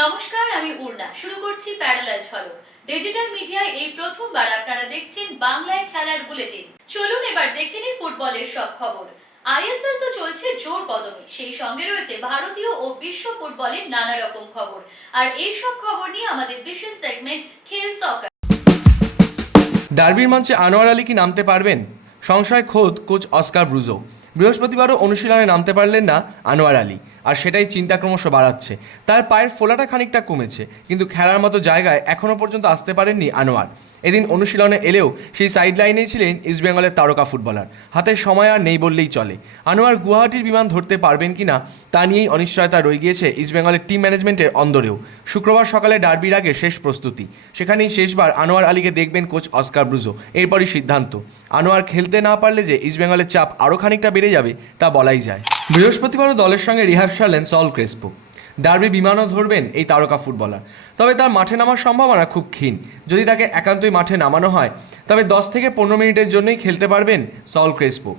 নমস্কার, আমি উর্না শুরু করছি প্যারালাল ঝলক। ডিজিটাল মিডিয়ায় এই প্রথমবার আপনারা দেখছেন বাংলায় খেলার বুলেটিন। চলুন এবার দেখে নিই ফুটবলের সব খবর। আইএসএল তো চলছে জোর কদমে। সেই সঙ্গে রয়েছে ভারতীয় ও বিশ্ব ফুটবলের নানা রকম খবর। আর এই সব খবর নিয়ে আমাদের বিশেষ সেগমেন্ট খেল সকার ডার্বির মঞ্চে আনোয়ার আলী কি নামতে পারবেন? সংশয় খোদ কোচ অস্কার ব্রুজো। বৃহস্পতিবারও অনুশীলনে নামতে পারলেন না আনোয়ার আলী, আর সেটাই চিন্তা ক্রমশ বাড়াচ্ছে। তার পায়ের ফোলাটা খানিকটা কমেছে, কিন্তু খেলার মতো জায়গায় এখনও পর্যন্ত আসতে পারেননি আনোয়ার। এদিন অনুশীলনে এলেও সেই সাইড লাইনেই ছিলেন ইস্টবেঙ্গলের তারকা ফুটবলার হাতে সময় আর নেই বললেই চলে। আনোয়ার গুয়াহাটির বিমান ধরতে পারবেন কি না তা নিয়েই অনিশ্চয়তা রয়ে গিয়েছে ইস্টবেঙ্গলের টিম ম্যানেজমেন্টের অন্দরেও। শুক্রবার সকালে ডার্বির আগে শেষ প্রস্তুতি। সেখানেই শেষবার আনোয়ার আলীকে দেখবেন কোচ অস্কার ব্রুজো এরপরই সিদ্ধান্ত। আনোয়ার খেলতে না পারলে যে ইস্টবেঙ্গলের চাপ আরও খানিকটা বেড়ে যাবে তা বলাই যায়। বৃহস্পতিবারও দলের সঙ্গে রিহাব সারলেন সল ক্রেসপো ডার্বি বিমানও ধরবেন এই তারকা ফুটবলার। তবে তার মাঠে নামার সম্ভাবনা খুব ক্ষীণ। যদি তাকে একান্তই মাঠে নামানো হয়, তবে দশ থেকে পনেরো মিনিটের জন্যই খেলতে পারবেন সল ক্রেসপো।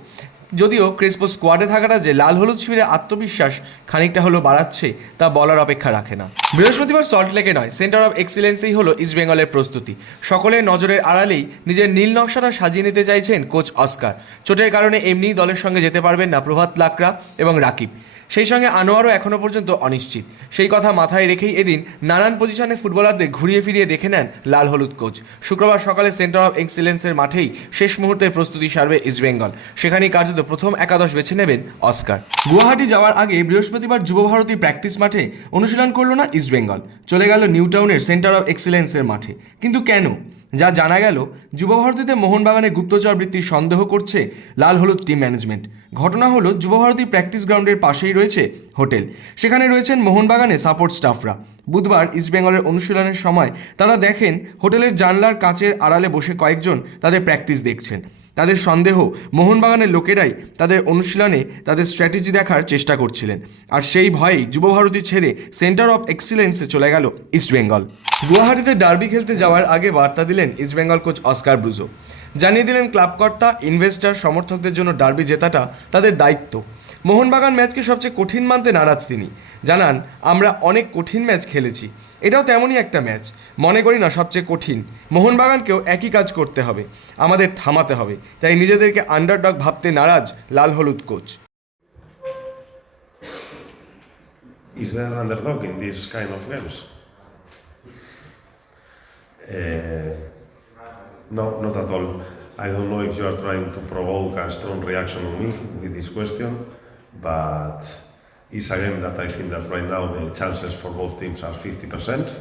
যদিও ক্রেসপো স্কোয়াডে থাকাটা যে লাল হলুদ শিবিরের আত্মবিশ্বাস খানিকটা হলো বাড়াচ্ছে, তা বলার অপেক্ষা রাখে না। বৃহস্পতিবার সল্টলেকে নয়, সেন্টার অফ এক্সিলেন্সেই হলো ইস্টবেঙ্গলের প্রস্তুতি। সকলের নজরের আড়ালেই নিজের নীল নকশাটা সাজিয়ে নিতে চাইছেন কোচ অস্কার। চোটের কারণে এমনিই দলের সঙ্গে যেতে পারবেন না প্রভাত লাকরা এবং রাকিব। সেই সঙ্গে আনোয়ারও এখনও পর্যন্ত অনিশ্চিত। সেই কথা মাথায় রেখেই এদিন নানান পজিশনে ফুটবলারদের ঘুরিয়ে ফিরিয়ে দেখে নেন লাল হলুদ কোচ। শুক্রবার সকালে সেন্টার অফ এক্সিলেন্সের মাঠেই শেষ মুহূর্তে প্রস্তুতি সারবে ইস্টবেঙ্গল সেখানেই কার্যত প্রথম একাদশ বেছে নেবেন অস্কার। গুয়াহাটি যাওয়ার আগে বৃহস্পতিবার যুব ভারতী প্র্যাকটিস মাঠে অনুশীলন করল না ইস্টবেঙ্গল চলে গেল নিউ টাউনের সেন্টার অফ এক্সিলেন্সের মাঠে। কিন্তু কেন? যা জানা গেল, যুবভারতীতে মোহনবাগানে গুপ্তচর বৃত্তির সন্দেহ করছে লাল হলুদ টিম ম্যানেজমেন্ট। ঘটনা হলো, যুবভারতী প্র্যাকটিস গ্রাউন্ডের পাশেই রয়েছে হোটেল। সেখানে রয়েছেন মোহনবাগানে সাপোর্ট স্টাফরা। বুধবার ইস্টবেঙ্গলের অনুশীলনের সময় তারা দেখেন, হোটেলের জানলার কাঁচের আড়ালে বসে কয়েকজন তাদের প্র্যাকটিস দেখছেন। তাদের সন্দেহ মোহনবাগানের লোকেরাই তাদের অনুশীলনে তাদের স্ট্র্যাটেজি দেখার চেষ্টা করছিলেন। আর সেই ভয়েই যুবভারতী ছেড়ে সেন্টার অফ এক্সিলেন্সে চলে গেল ইস্টবেঙ্গল গুয়াহাটিতে ডার্বি খেলতে যাওয়ার আগে বার্তা দিলেন ইস্টবেঙ্গল কোচ অস্কার ব্রুজো। জানিয়ে দিলেন ক্লাবকর্তা, ইনভেস্টর, সমর্থকদের জন্য ডার্বি জেতাটা তাদের দায়িত্ব। মোহনবাগান ম্যাচকে সবচেয়ে কঠিন মানতে নারাজ তিনি। জানান, আমরা অনেক কঠিন ম্যাচ খেলেছি। এটাও তেমনই একটা ম্যাচ মনে করি না সবচেয়ে কঠিন মোহনবাগানকেও একই কাজ করতে হবে আমাদের থামাতে হবে তাই নিজেদেরকে আন্ডারডগ ভাবতে নারাজ লাল হলুদ coach is there an underdog in these kind of games? Uh, no, not at all. I don't know if you are trying to provoke a strong reaction on me with this question, but it's a game that I think that right now the chances for both teams are 50%.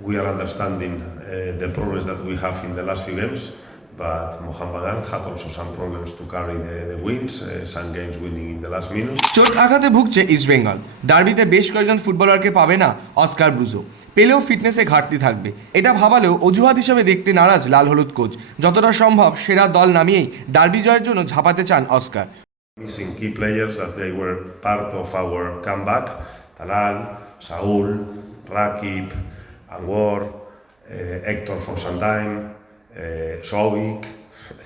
We are understanding uh, the problems that we have in the last few games, but Mohammedan had also some problems to carry the, the wins, uh, some games winning in the last minute. চোট আঘাতে ভুগছে ইস্টবেঙ্গল ডার্বিতে বেশ কয়েকজন ফুটবলারকে পাবে না Oscar Bruzon পেলেও ফিটনেসে ঘাটতি থাকবে এটা ভাবালেও অজুহাত হিসেবে দেখতে নারাজ লাল হলুদ কোচ যতটা সম্ভব সেরা দল নামিয়েই ডার্বি জয়ের জন্য ঝাঁপাতে চান Oscar missing key players that they were part of our comeback. Talal, Saul, Rakip, Angor, uh, Hector for some time, uh, Sovic.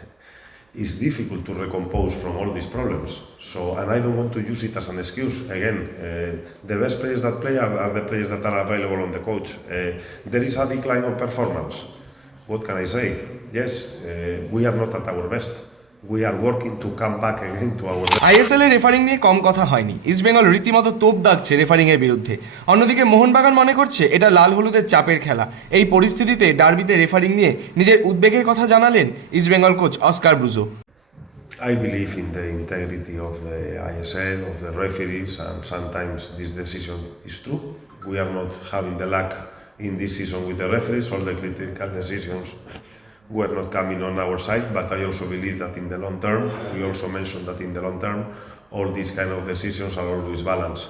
it's difficult to recompose from all these problems. So, and I don't want to use it as an excuse. Again, uh, the best players that play are, are the players that are available on the coach. Uh, there is a decline of performance. What can I say? Yes, uh, we are not at our best. We are working to come back again to our best. ISL এর refereeing নিয়ে কম কথা হয়নি ইস্টবেঙ্গল রীতিমতো তোপ দাগছে referring এর বিরুদ্ধে অন্যদিকে মোহনবাগান মনে করছে এটা লাল হলুদের চাপের খেলা এই পরিস্থিতিতে ডার্বিতে রেফারিং নিয়ে নিজের উদ্বেগের কথা জানালেন East Bengal coach Oscar Bruzon I believe in the integrity of the ISL, of the referees, and sometimes this decision is true. We are not having the luck in this season with the referees, all the critical decisions were not coming on our side, but I also believe that in the long term, we also mentioned that in the long term, all these kind of decisions are always balanced.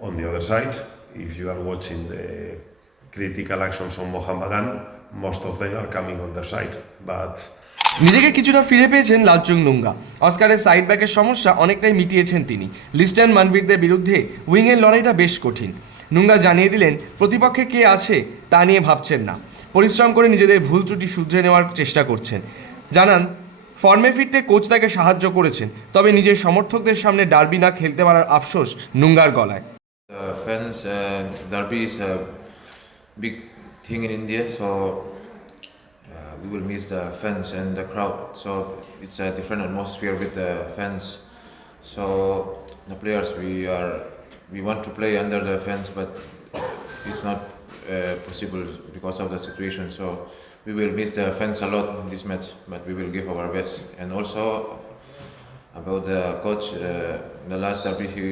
On the other side, if you are watching the critical actions on Mohammedan, most of them are coming on their side, but নিজেকে কিছুটা ফিরে পেয়েছেন লালচুং নুঙ্গা অস্কারের side ব্যাকের সমস্যা অনেকটাই মিটিয়েছেন তিনি লিস্টার্ন মানবীরদের বিরুদ্ধে উইংয়ের লড়াইটা বেশ কঠিন নুঙ্গা জানিয়ে দিলেন প্রতিপক্ষে কে আছে তা নিয়ে ভাবছেন না পরিশ্রম করে নিজেদের ভুল ত্রুটি শুধরে নেওয়ার চেষ্টা করছেন জানান ফর্মে ফিরতে কোচ তাকে সাহায্য করেছেন তবে নিজের সমর্থকদের সামনে ডার্বি না খেলতে পারার আফসোস নুঙ্গার গলায় Uh, uh, derby is a big thing in India, so uh, we will miss the fans and the crowd. So it's a different atmosphere with the fans. So the players, we are we want to play under the fans, but it's not uh, possible because of the situation. So we will miss the fans a lot in this match, but we will give our best. And also about the coach, uh, the last derby, he.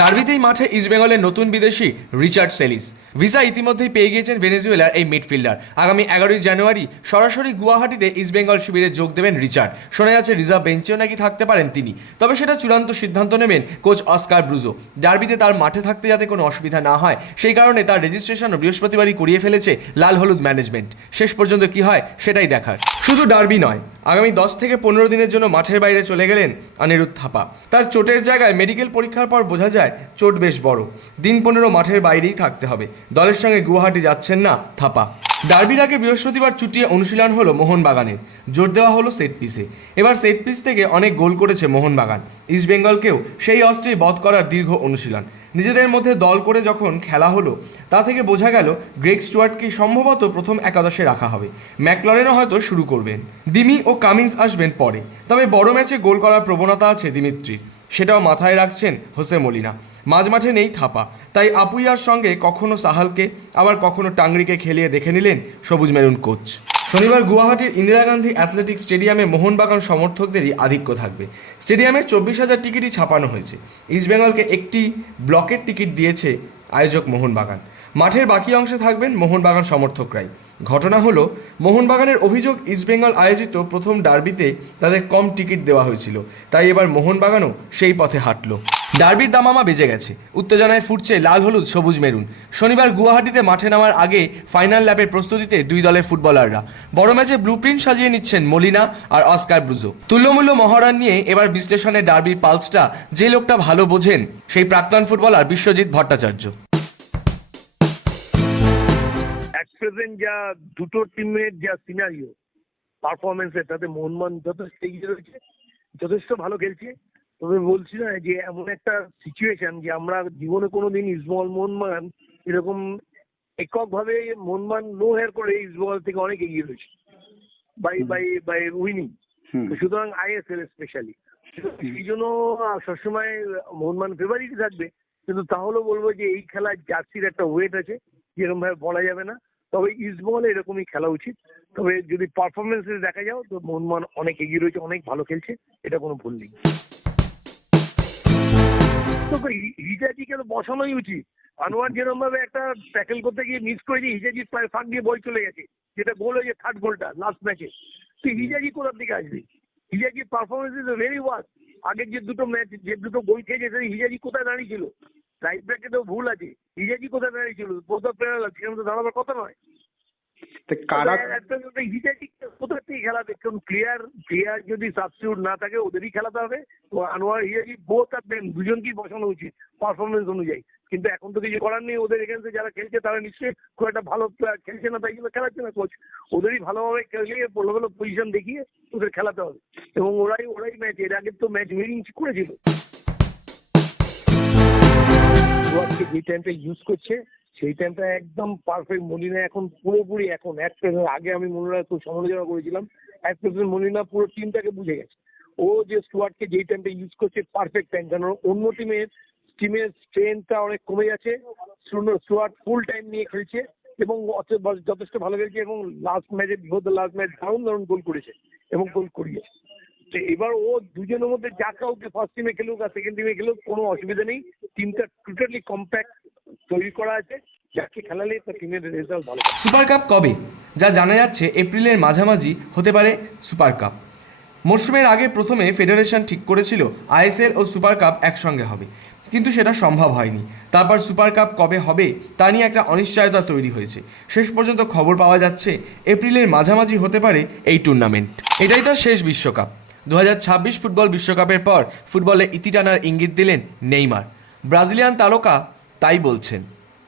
ডার্বিতেই মাঠে ইস্টবেঙ্গলের নতুন বিদেশি Richard সেলিস visa ইতিমধ্যেই পেয়ে গিয়েছেন ভেনেজুয়েলার এই মিডফিল্ডার আগামী এগারোই জানুয়ারি সরাসরি গুয়াহাটিতে ইস্টবেঙ্গল শিবিরে যোগ দেবেন রিচার্ড শোনা যাচ্ছে রিজার্ভ বেঞ্চেও নাকি থাকতে পারেন তিনি। তবে সেটা চূড়ান্ত সিদ্ধান্ত নেবেন কোচ অস্কার ব্রুজো। ডার্বিতে তার মাঠে থাকতে যাতে কোনো অসুবিধা না হয় সেই কারণে তার রেজিস্ট্রেশনও বৃহস্পতিবারই করিয়ে ফেলেছে লাল হলুদ ম্যানেজমেন্ট শেষ পর্যন্ত কি হয় সেটাই দেখার। শুধু ডার্বি নয় আগামী দশ থেকে পনেরো দিনের জন্য মাঠের বাইরে চলে গেলেন অনিরুদ্ধ। থাপা। তার চোটের জায়গায় মেডিকেল পরীক্ষার পর বোঝা যায়, চোট বেশ বড়। দিন পনেরো মাঠের বাইরেই থাকতে হবে। দলের সঙ্গে গুয়াহাটি যাচ্ছেন না থাপা। ডার্বির আগে বৃহস্পতিবার চুটিয়ে অনুশীলন হলো মোহনবাগানের। জোর দেওয়া হলো সেট পিসে এবার সেট পিস থেকে অনেক গোল করেছে মোহনবাগান। ইস্টবেঙ্গলকেও সেই অস্ত্রেই বধ করার দীর্ঘ অনুশীলন। নিজেদের মধ্যে দল করে যখন খেলা হলো, তা থেকে বোঝা গেল গ্রেগ স্টুয়ার্টকে সম্ভবত প্রথম একাদশে রাখা হবে। ম্যাকলরেনও হয়তো শুরু করবেন। দিমি ও কামিন্স আসবেন পরে। তবে বড় ম্যাচে গোল করার প্রবণতা আছে দিমিত্রির। সেটাও মাথায় রাখছেন হোসে মলিনা। মাঝমাঠে নেই থাপা। তাই আপুইয়ার সঙ্গে কখনো সাহালকে, আবার কখনো টাংরিকে খেলিয়ে দেখে নিলেন সবুজ মেরুন কোচ। শনিবার গুয়াহাটির ইন্দিরা গান্ধী অ্যাথলেটিক স্টেডিয়ামে মোহনবাগান সমর্থকদেরই আধিক্য থাকবে। স্টেডিয়ামের চব্বিশ হাজার টিকিটই ছাপানো হয়েছে। ইস্টবেঙ্গলকে একটি ব্লকের টিকিট দিয়েছে আয়োজক মোহনবাগান। মাঠের বাকি অংশে থাকবেন মোহনবাগান সমর্থকরাই। ঘটনা হলো, মোহনবাগানের অভিযোগ ইস্টবেঙ্গল আয়োজিত প্রথম ডার্বিতে তাদের কম টিকিট দেওয়া হয়েছিল। তাই এবার মোহনবাগানও সেই পথে হাঁটলো। ডার্বির দামামা বেজে গেছে। উত্তেজনায় ফুটছে লাল হলুদ, সবুজ মেরুন। শনিবার গুয়াহাটিতে মাঠে নামার আগে ফাইনাল ল্যাপের প্রস্তুতিতে দুই দলের ফুটবলাররা। বড় ম্যাচে ব্লুপ্রিন্ট সাজিয়ে নিচ্ছেন মলিনা আর অস্কার ব্রুজো। তুল্যমূল্য মহারান নিয়ে এবার বিশ্লেষণে ডার্বির পালসটা যে লোকটা ভালো বোঝেন, সেই প্রাক্তন ফুটবলার বিশ্বজিৎ ভট্টাচার্য। প্রেজেন্ট যা দুটো টিমের যা সিনারিও পারফরমেন্সের তাতে মোহনমান যথেষ্ট এগিয়ে রয়েছে, যথেষ্ট ভালো খেলছে। তবে বলছি না যে এমন একটা সিচুয়েশন যে আমরা জীবনে কোনোদিন ইসবল মোহনমান এরকম একক এককভাবে মোহনমান নো হেয়ার করে ইসবল থেকে অনেক এগিয়ে রয়েছে। বাই বাই বাই উইনিং সুতরাং আইএসএল স্পেশালি সেই জন্য সবসময় মোহনমান ফেভারিট থাকবে। কিন্তু তাহলেও বলব যে এই খেলার জার্সির একটা ওয়েট আছে যেরকম ভাবে বলা যাবে না। তবে ইস্টবল এরকমই খেলা উচিত। তবে যদি পারফরমেন্স দেখা যাও তো মোহনমান অনেক এগিয়ে রয়েছে অনেক ভালো খেলছে এটা কোনো ভুল নেই। হিজাজিকে তো বসানোই উচিত? আনোয়ার যেরকম ভাবে একটা ট্যাকেল করতে গিয়ে মিস করেছে হিজাজির পায়ে ফাঁক দিয়ে বল চলে গেছে। যেটা গোল হয়েছে থার্ড গোলটা লাস্ট ম্যাচে তো হিজাজি কোথার দিকে আসবে? হিজাজির পারফরমেন্স ইজ ভেরি ওয়ার্স আগের যে দুটো ম্যাচ যে দুটো গোল খেয়েছে সেই হিজাজি কোথায় দাঁড়িয়েছিল রাইট ব্যাকেটেও ভুল আছে। হিজাজি কোথায় দাঁড়িয়েছিল বোধ প্লেয়ার সেখানে তো দাঁড়াবার কথা নয়। তো কারা একটা হিজাজি কোথা থেকে খেলাবে কারণ প্লেয়ার প্লেয়ার যদি সাবস্টিটিউট না থাকে ওদেরই খেলাতে হবে। তো আনোয়ার হিজাজি বোথ আর দেন দুজনকেই বসানো উচিত পারফরমেন্স অনুযায়ী। কিন্তু এখন তো কিছু করার নেই। ওদের এখান যারা খেলছে তারা নিশ্চয়ই খুব একটা ভালো খেলছে না তাই জন্য খেলাচ্ছে না কোচ ওদেরই ভালোভাবে খেলিয়ে ভালো ভালো পজিশন দেখিয়ে ওদের খেলাতে হবে। এবং ওরাই ওরাই ম্যাচ এর আগে তো ম্যাচ উইনিং করেছিল। যে টাইমটা ইউজ করছে সেই টাইমটা একদম পারফেক্ট মলিনা এখন পুরোপুরি এখন প্রেজেন্ট আগে আমি মলিনা খুব সমালোচনা করেছিলাম, এক প্রেজেন্ট মলিনা পুরো টিমটাকে বুঝে গেছে। ও যে স্টুয়ার্টকে যেই টাইমটা ইউজ করছে পারফেক্ট টাইম কারণ অন্য টিমের টিমের স্ট্রেংথটা অনেক কমে যাচ্ছে। স্টুয়ার্ট ফুল টাইম নিয়ে খেলছে এবং যথেষ্ট ভালো খেলছে এবং লাস্ট ম্যাচে বিগত লাস্ট ম্যাচ দারুণ দারুণ গোল করেছে এবং গোল করিয়েছে। তো এবার ও দুজনের মধ্যে যা কাউকে ফার্স্ট টিমে খেলুক আর সেকেন্ড টিমে খেলুক, কোনো অসুবিধা নেই। টিমটা টোটালি কম্প্যাক্ট তৈরি করা আছে যাকে খেলালে তার টিমের রেজাল্ট ভালো সুপার কাপ কবে? যা জানা যাচ্ছে এপ্রিলের মাঝামাঝি হতে পারে সুপার কাপ মরশুমের আগে প্রথমে ফেডারেশন ঠিক করেছিল আইএসএল ও সুপার কাপ একসঙ্গে হবে। কিন্তু সেটা সম্ভব হয়নি। তারপর সুপার কাপ কবে হবে, তা নিয়ে একটা অনিশ্চয়তা তৈরি হয়েছে। শেষ পর্যন্ত খবর পাওয়া যাচ্ছে এপ্রিলের মাঝামাঝি হতে পারে এই টুর্নামেন্ট এটাই তার শেষ বিশ্বকাপ। দু হাজার ছাব্বিশ ফুটবল বিশ্বকাপের পর ফুটবলে ইতি টানার ইঙ্গিত দিলেন নেইমার। ব্রাজিলিয়ান তারকা তাই বলছেন।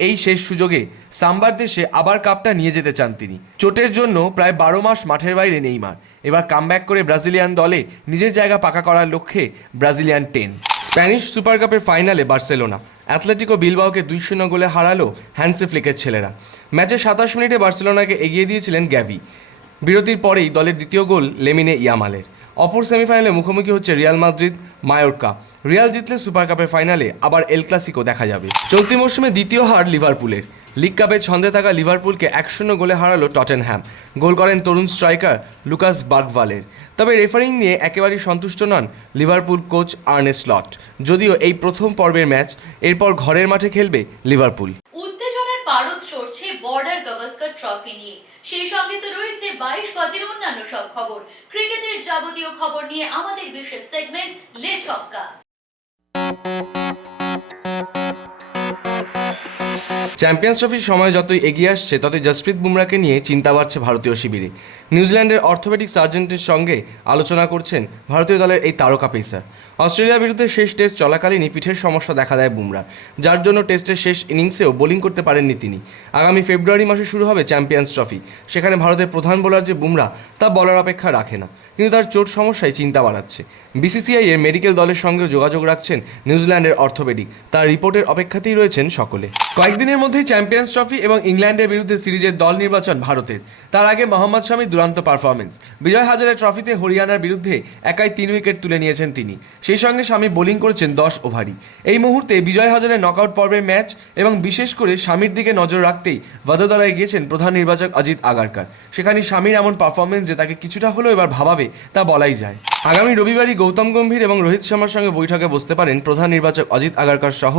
এই শেষ সুযোগে সাম্বার দেশে আবার কাপটা নিয়ে যেতে চান তিনি। চোটের জন্য প্রায় বারো মাস মাঠের বাইরে নেইমার। এবার কামব্যাক করে ব্রাজিলিয়ান দলে নিজের জায়গা পাকা করার লক্ষ্যে ব্রাজিলিয়ান টেন। স্প্যানিশ সুপার কাপের ফাইনালে বার্সেলোনা। অ্যাথলেটিকো বিলবাওকে দুই শূন্য গোলে হারালো হ্যান্সি ফ্লিকের ছেলেরা। ম্যাচে সাতাশ মিনিটে বার্সেলোনাকে এগিয়ে দিয়েছিলেন গ্যাভি। বিরতির পরেই দলের দ্বিতীয় গোল লেমিনে ইয়ামালের। অপর সেমিফাইনালে মুখোমুখি হচ্ছে রিয়াল মাদ্রিদ, মায়োরকা। রিয়াল জিতলে সুপার কাপের ফাইনালে আবার এল ক্লাসিকো দেখা যাবে। চলতি মৌসুমে দ্বিতীয় হার লিভারপুলের। লিগ কাপে ছন্দে থাকা লিভারপুলকে এক শূন্য গোলে হারালো টটেনহ্যাম। গোল করেন তরুণ স্ট্রাইকার লুকাস বার্গভালের। তবে রেফারিং নিয়ে একেবারেই সন্তুষ্ট নন লিভারপুল কোচ আর্নেস লট যদিও এই প্রথম পর্বের ম্যাচ, এরপর ঘরের মাঠে খেলবে লিভারপুল। উত্তেজনার পারদ চড়ছে বর্ডার গাভাস্কার ট্রফি নিয়ে। সেই সঙ্গে তো রয়েছে বাইশ গজের অন্যান্য সব খবর। ক্রিকেটের যাবতীয় খবর নিয়ে আমাদের বিশেষ সেগমেন্ট লে ছক্কা। চ্যাম্পিয়ন্স ট্রফির সময় যতই এগিয়ে আসছে, ততই জসপ্রীত বুমরাকে নিয়ে চিন্তা বাড়ছে ভারতীয় শিবিরে। নিউজিল্যান্ডের অর্থোপেডিক সার্জেন্টের সঙ্গে আলোচনা করছেন ভারতীয় দলের এই তারকা পেসার। অস্ট্রেলিয়ার বিরুদ্ধে শেষ টেস্ট চলাকালীনই পিঠের সমস্যা দেখা দেয় বুমরা, যার জন্য টেস্টের শেষ ইনিংসেও বোলিং করতে পারেননি তিনি। আগামী ফেব্রুয়ারি মাসে শুরু হবে চ্যাম্পিয়ন্স ট্রফি, সেখানে ভারতের প্রধান বোলার যে বুমরা, তা বলার অপেক্ষা রাখে না। কিন্তু তার চোট সমস্যায় চিন্তা বাড়াচ্ছে। বিসিসিআই এর মেডিকেল দলের সঙ্গেও যোগাযোগ রাখছেন নিউজিল্যান্ডের অর্থোপেডিক। তার রিপোর্টের অপেক্ষাতেই রয়েছেন সকলে। কয়েকদিনের মধ্যেই চ্যাম্পিয়ন্স ট্রফি এবং ইংল্যান্ডের বিরুদ্ধে সিরিজের দল নির্বাচন ভারতের। তার আগে মোহাম্মদ শামির দুরান্ত পারফরমেন্স বিজয় হাজারের ট্রফিতে হরিয়ানার বিরুদ্ধে একাই তিন উইকেট তুলে নিয়েছেন তিনি। সেই সঙ্গে স্বামী বোলিং করেছেন দশ ওভারই এই মুহূর্তে বিজয় হাজারে নকআউট পর্বের ম্যাচ এবং বিশেষ করে স্বামীর দিকে নজর রাখতেই ভাদোদরায় গিয়েছেন প্রধান নির্বাচক অজিত আগারকার। সেখানে স্বামীর এমন পারফরমেন্স যে তাকে কিছুটা হলেও এবার ভাবাবে তা বলাই যায়। আগামী রবিবারই গৌতম গম্ভীর এবং রোহিত শর্মার সঙ্গে বৈঠকে বসতে পারেন প্রধান নির্বাচক অজিত আগারকার সহ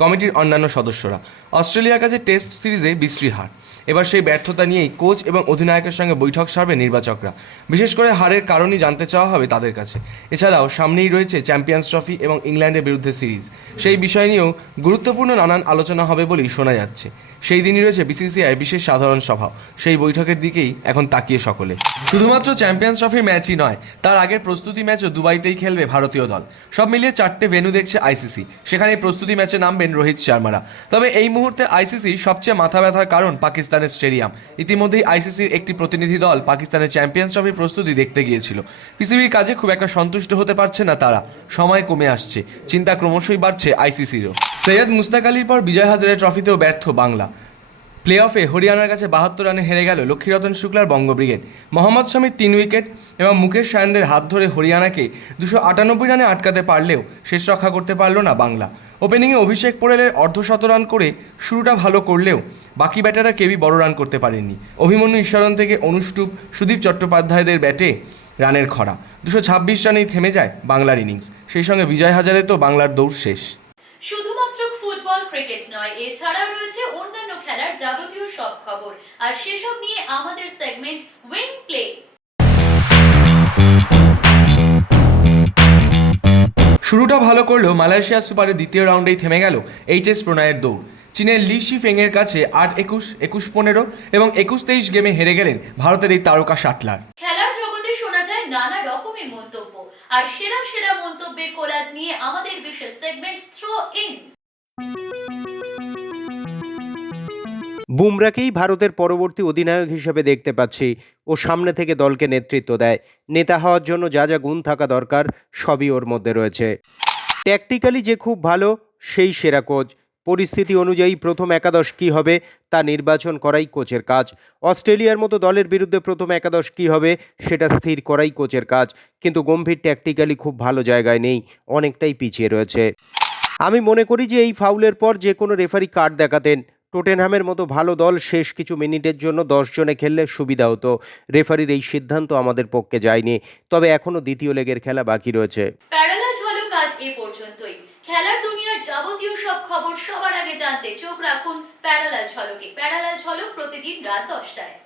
কমিটির অন্যান্য সদস্যরা। অস্ট্রেলিয়ার কাছে টেস্ট সিরিজে বিশ্রী হার। এবার সেই ব্যর্থতা নিয়েই কোচ এবং অধিনায়কের সঙ্গে বৈঠক সারবে নির্বাচকরা। বিশেষ করে হারের কারণই জানতে চাওয়া হবে তাদের কাছে। এছাড়াও সামনেই রয়েছে চ্যাম্পিয়ন্স ট্রফি এবং ইংল্যান্ডের বিরুদ্ধে সিরিজ। সেই বিষয় নিয়েও গুরুত্বপূর্ণ নানান আলোচনা হবে বলেই শোনা যাচ্ছে। সেই দিনই রয়েছে বিসিসিআই বিশেষ সাধারণ সভা। সেই বৈঠকের দিকেই এখন তাকিয়ে সকলে। শুধুমাত্র চ্যাম্পিয়ন্স ট্রফির ম্যাচই নয়, তার আগের প্রস্তুতি ম্যাচও দুবাইতেই খেলবে ভারতীয় দল। সব মিলিয়ে চারটে ভেন্যু দেখছে আইসিসি। সেখানে প্রস্তুতি ম্যাচে নামবেন রোহিত শর্মারা। তবে এই মুহূর্তে আইসিসি সবচেয়ে মাথা ব্যথার কারণ পাকিস্তানের স্টেডিয়াম। ইতিমধ্যেই আইসিসির একটি প্রতিনিধি দল পাকিস্তানের চ্যাম্পিয়ন্স ট্রফির প্রস্তুতি দেখতে গিয়েছিল। পিসিবির কাজে খুব একটা সন্তুষ্ট হতে পারছে না তারা। সময় কমে আসছে। চিন্তা ক্রমশই বাড়ছে আইসিসিরও। সৈয়দ মুস্তাক আলীর পর বিজয় হাজারে ট্রফিতেও ব্যর্থ বাংলা। প্লে অফে হরিয়ানার কাছে বাহাত্তর রানে হেরে গেল লক্ষ্মীরতন শুক্লার বঙ্গ ব্রিগেড। মোহাম্মদ শামির তিন উইকেট এবং মুকেশ সায়নদের হাত ধরে হরিয়ানাকে দুশো আটানব্বই রানে আটকাতে পারলেও শেষ রক্ষা করতে পারল না বাংলা। ওপেনিংয়ে অভিষেক পোড়েলের অর্ধশত রান করে শুরুটা ভালো করলেও বাকি ব্যাটাররা কেউই বড় রান করতে পারেননি। অভিমন্যু ঈশ্বরন থেকে অনুষ্টুপ সুদীপ চট্টোপাধ্যায়দের ব্যাটে রানের খরা। দুশো ছাব্বিশ রানেই থেমে যায় বাংলার ইনিংস। সেই সঙ্গে বিজয় হাজারে তো বাংলার দৌড় শেষ। শুধুমাত্র ফুটবল ক্রিকেট নয়। এছাড়াও রয়েছে অন্যান্য খেলার যাবতীয় সব খবর। আর সেসব নিয়ে আমাদের সেগমেন্ট উইং প্লে শুরুটা ভালো করলেও মালয়েশিয়া সুপারে দ্বিতীয় রাউন্ডেই থেমে গেল এইচএস প্রণয়ের দৌড়। চীনের লি শিফেংয়ের কাছে আট একুশ একুশ পনেরো এবং একুশ তেইশ গেমে হেরে গেলেন ভারতের এই তারকা শাটলার। খেলার জগতে শোনা যায় নানা রকমের মন্তব্য। আর সেরা সেরা মন্তব্যের কোলাজ নিয়ে আমাদের বিশেষ সেগমেন্ট থ্রো ইন বুমরাকেই ভারতের পরবর্তী অধিনায়ক হিসেবে দেখতে পাচ্ছি ও সামনে থেকে দলকে নেতৃত্ব দেয়। নেতা হওয়ার জন্য যা যা গুণ থাকা দরকার সবই ওর মধ্যে রয়েছে। ট্যাকটিক্যালি যে খুব ভালো, সেই সেরা কোচ। পরিস্থিতি অনুযায়ী প্রথম একাদশ কী হবে তা নির্বাচন করাই কোচের কাজ। অস্ট্রেলিয়ার মতো দলের বিরুদ্ধে প্রথম একাদশ কী হবে সেটা স্থির করাই কোচের কাজ। কিন্তু গম্ভীর ট্যাকটিক্যালি খুব ভালো জায়গায় নেই, অনেকটাই পিছিয়ে রয়েছে। আমি মনে করি যে এই ফাউলের পর যে কোনো রেফারি কার্ড দেখাতেন। টোটেনহামের মতো ভালো দল শেষ কিছু মিনিটের জন্য জনে খেললে সুবিধা হতো। রেফারির এই সিদ্ধান্ত আমাদের পক্ষে যায়নি। তবে এখনও দ্বিতীয় লেগের খেলা বাকি রয়েছে। খেলার দুনিয়ার যাবতীয় সব খবর সবার আগে জানতে চোখ রাখুন প্যারালাল ঝলকে। প্যারালাল ঝলক প্রতিদিন রাত দশটায়।